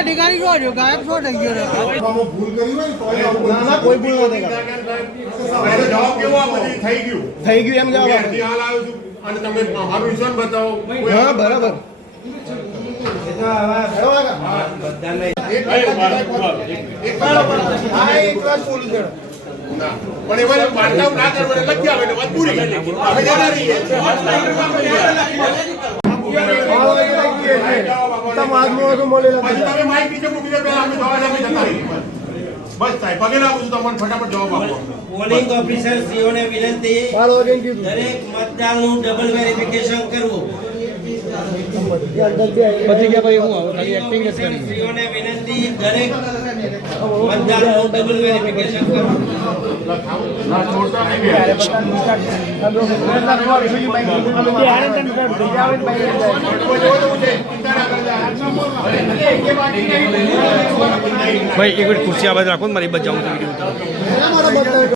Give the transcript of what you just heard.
અધિકારી જો છો ગાયબ છો થઈ ગયો ભૂલ કરી હોય ને ના ના કોઈ ભૂલ નથી જવાબ કેવો આ બધી? થઈ ગયું. થઈ ગયું એમ જવાબ આપો. હાલ આવ્યો છું અને તમે મારું બતાવો. હા બરાબર. એક એક હા એક વાત બોલું છું. ના. પણ એમાં વાર્તાઓ ના કરવાને લખી આવે પહેલા અમે જવા રહીએ. બસ સાહેબ પગે લાગુ છું તમને ફટાફટ જવાબ આપો. પોલિંગ ઓફિસર શ્રીઓને વિનંતી. બાર વાગે એમ કીધું. દરેક મતદારનું ડબલ વેરિફિકેશન કરવું. પછી ગયા ભાઈ હું આવું ખાલી એક્ટિંગ જ કરી શ્રીઓને વિનંતી દરેક મતદારનું ડબલ વેરિફિકેશન કરો. ના છોડતા નહીં ભાઈ એક મિનિટ ખુરશી આવાજ રાખો ને મારી બચાવું તો વીડિયો